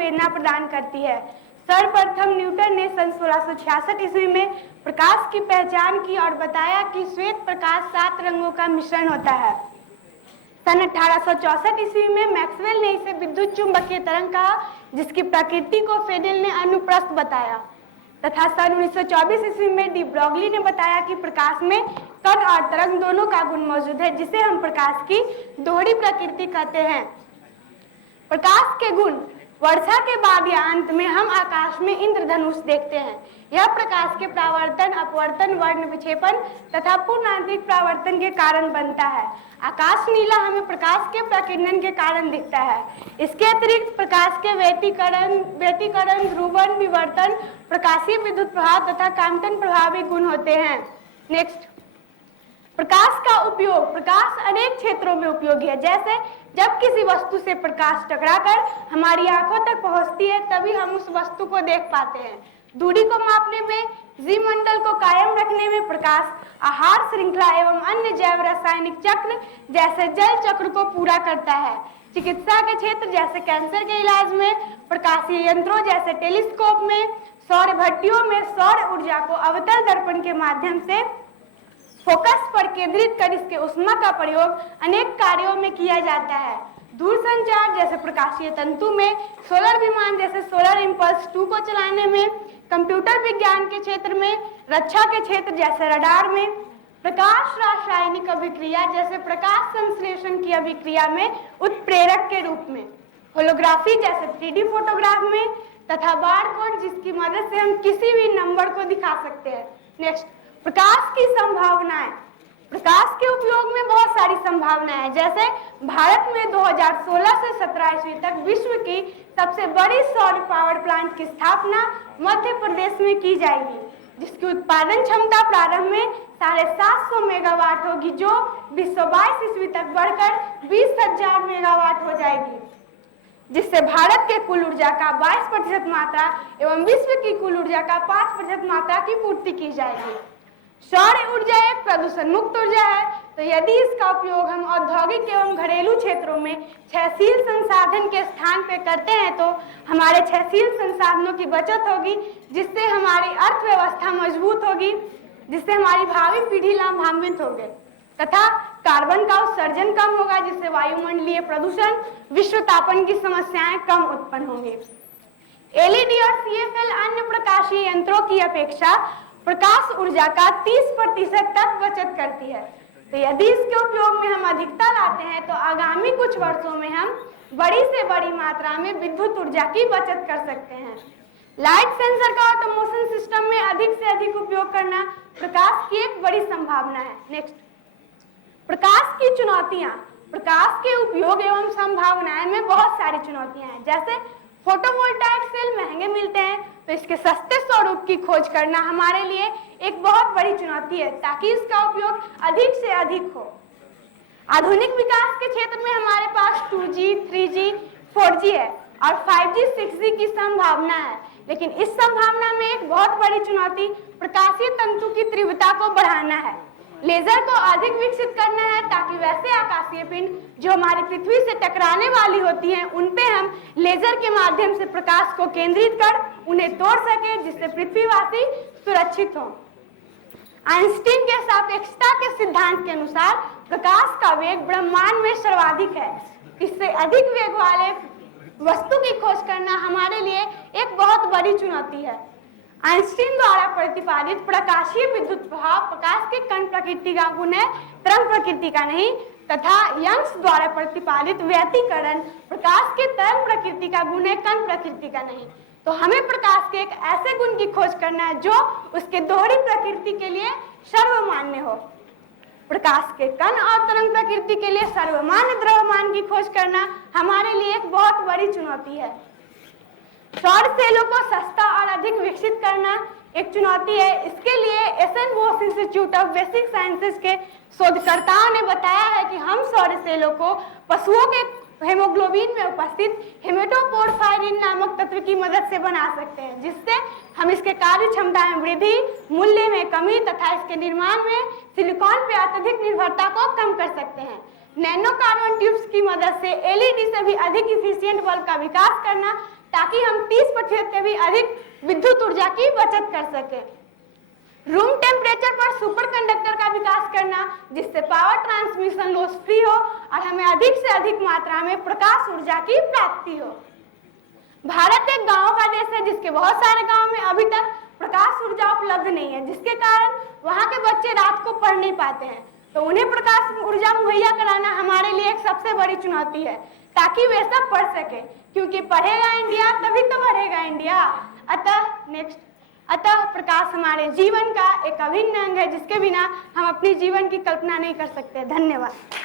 संवेदना प्रदान करती है। सर्वप्रथम न्यूटन ने सन 1666 ईस्वी में प्रकाश की पहचान की और बताया कि श्वेत प्रकाश 7 रंगों का मिश्रण होता है। सन 1864 ईस्वी में मैक्सवेल ने इसे विद्युत चुंबकीय तरंग कहा, जिसकी प्रकृति को फेडेल ने अनुप्रस्थ बताया। तथा सन 1924 ईस्वी में डी ब्रॉगली ने बताया कि प्रकाश में कण और तरंग दोनों का गुण मौजूद है, जिसे हम प्रकाश की दोहरी प्रकृति कहते हैं। प्रकाश के गुण: वर्षा के बाद या अंत में हम आकाश में इंद्रधनुष देखते हैं। यह प्रकाश के परावर्तन, अपवर्तन, वर्ण विक्षेपण तथा पूर्ण आंतरिक परावर्तन के कारण बनता है। आकाश नीला हमें प्रकाश के प्रकीर्णन के कारण दिखता है। इसके अतिरिक्त प्रकाश के व्यतिकरण, ध्रुवण, विवर्तन, प्रकाशीय विद्युत प्रभाव तथा कांतन प्रभावी गुण होते हैं। नेक्स्ट, प्रकाश का उपयोग: प्रकाश अनेक क्षेत्रों में उपयोगी है। जैसे जब किसी वस्तु से प्रकाश टकराकर हमारी आंखों तक पहुंचती है, तभी हम उस वस्तु को देख पाते हैं। दूरी को मापने में, जीव मंडल को कायम रखने में प्रकाश आहार श्रृंखला एवं अन्य जैव रासायनिक चक्र जैसे जल चक्र को पूरा करता है। चिकित्सा के क्षेत्र जैसे कैंसर के इलाज में, प्रकाशीय यंत्रों जैसे टेलीस्कोप में, सौर भट्टियों में सौर ऊर्जा को अवतल दर्पण के माध्यम से फोकस पर केंद्रित कर इसके ऊष्मा का प्रयोग अनेक कार्यों में किया जाता है। दूरसंचार जैसे प्रकाशीय तंतु में, सोलर विमान जैसे सोलर इंपल्स 2 को चलाने में, कंप्यूटर विज्ञान के क्षेत्र में, रक्षा के क्षेत्र जैसे रडार में, प्रकाश रासायनिक अभिक्रिया जैसे प्रकाश संश्लेषण की अभिक्रिया में उत्प्रेरक के रूप में, होलोग्राफी जैसे 3D फोटोग्राफ में तथा बारकोड जिसकी मदद से हम किसी भी नंबर को दिखा सकते हैं। नेक्स्ट, प्रकाश की संभावनाएं: प्रकाश के उपयोग में बहुत सारी संभावनाएं हैं। जैसे भारत में 2016 से 17 ईस्वी तक विश्व की सबसे बड़ी सौर पावर प्लांट की स्थापना मध्य प्रदेश में की जाएगी, जिसकी उत्पादन क्षमता प्रारंभ में 750 मेगावाट होगी, जो 2022 ईस्वी तक बढ़कर 20,000 मेगावाट हो जाएगी, जिससे भारत के कुल ऊर्जा का 22% मात्रा एवं विश्व की कुल ऊर्जा का 5% मात्रा की पूर्ति की जाएगी। सौर ऊर्जा एक प्रदूषण मुक्त ऊर्जा है, तो यदि इसका उपयोग हम औद्योगिक एवं घरेलू क्षेत्रों में क्षयशील संसाधन के स्थान पे करते हैं, तो हमारे क्षयशील संसाधनों की बचत होगी, जिससे हमारी अर्थव्यवस्था मजबूत होगी, जिससे हमारी भावी पीढ़ी लाभान्वित होगी तथा कार्बन का उत्सर्जन कम होगा, जिससे वायुमंडलीय प्रदूषण, विश्व तापन की समस्याएं कम उत्पन्न होंगी। एलईडी और सीएफएल अन्य प्रकाशीय यंत्रों की अपेक्षा प्रकाश ऊर्जा का 30% तक बचत करती है। तो यदि इसके उपयोग में हम अधिकता लाते हैं, तो आगामी कुछ वर्षों में हम बड़ी से बड़ी मात्रा में विद्युत ऊर्जा की बचत कर सकते हैं। लाइट सेंसर का ऑटोमोशन सिस्टम में अधिक से अधिक उपयोग करना प्रकाश की एक बड़ी संभावना है। नेक्स्ट, प्रकाश की चुनौतियां: प्रकाश के उपयोग एवं संभावनाएं में बहुत सारी चुनौतियां हैं। जैसे फोटोवोल्टाइक सेल महंगे मिलते हैं, तो इसके सस्ते स्वरूप की खोज करना हमारे लिए एक बहुत बड़ी चुनौती है, ताकि इसका उपयोग अधिक से अधिक हो। आधुनिक विकास के क्षेत्र में हमारे पास 2G, 3G, 4G है और 5G, 6G की संभावना है, लेकिन इस संभावना में एक बहुत बड़ी चुनौती प्रकाशीय तंतु की तीव्रता को बढ़ाना है। लेजर को अधिक विकसित करना है, ताकि वैसे आकाशीय पिंड जो हमारी पृथ्वी से टकराने वाली होती हैं, उन पे हम लेजर के माध्यम से प्रकाश को केंद्रित कर उन्हें तोड़ सके, जिससे पृथ्वीवासी सुरक्षित हो। आइंस्टीन के सापेक्षता के सिद्धांत के अनुसार प्रकाश का वेग ब्रह्मांड में सर्वाधिक है। इससे अधिक वेग वाले वस्तु की खोज करना हमारे लिए एक बहुत बड़ी चुनौती है। आइंस्टीन द्वारा प्रतिपादित प्रकाशीय विद्युत प्रभाव प्रकाश के कण प्रकृति का गुण है, तरंग प्रकृति का नहीं, तथा यंग्स द्वारा प्रतिपादित व्यतिकरण प्रकाश के तरंग प्रकृति का गुण है, कण प्रकृति का नहीं। तो हमें प्रकाश के एक ऐसे गुण की खोज करना है जो उसके दोहरी प्रकृति के लिए सर्वमान्य हो। प्रकाश के कण और तरंग प्रकृति के लिए सर्वमान्य द्रव्यमान की खोज करना हमारे लिए एक बहुत बड़ी चुनौती है। सौर सेलों को सस्ता और अधिक विकसित करना एक चुनौती है। इसके लिए SN. Bose institute of basic sciences के शोधकर्ताओं ने बताया है कि हम सौर सेलों को पशुओं के हेमोग्लोबिन में उपस्थित हेमेटोपोरफायरिन नामक तत्व की मदद से बना सकते हैं, जिससे हम इसके कार्य क्षमता में वृद्धि, मूल्य में कमी तथा इसके निर्माण में सिलिकॉन पर अत्यधिक निर्भरता को कम कर सकते हैं। नैनो कार्बन ट्यूब्स की मदद से एलईडी से भी अधिक इफिशिएंट बल्ब का विकास करना ताकि हम 30% से भी अधिक विद्युत ऊर्जा की बचत कर सकें। रूम टेम्परेचर पर सुपर कंडक्टर का विकास करना जिससे पावर ट्रांसमिशन लॉस फ्री हो और हमें अधिक से अधिक मात्रा में प्रकाश ऊर्जा की प्राप्ति हो। भारत एक गांव का देश है जिसके बहुत सारे गांव में अभी तक प्रकाश ऊर्जा उपलब्ध नहीं है, जिसके कारण वहां के बच्चे रात को पढ़ नहीं पाते हैं। तो उन्हें प्रकाश ऊर्जा मुहैया कराना हमारे लिए एक सबसे बड़ी चुनौती है, ताकि वे सब पढ़ सके, क्योंकि पढ़ेगा इंडिया तभी तो बढ़ेगा इंडिया। अतः प्रकाश हमारे जीवन का एक अभिन्न अंग है, जिसके बिना हम अपने जीवन की कल्पना नहीं कर सकते। धन्यवाद।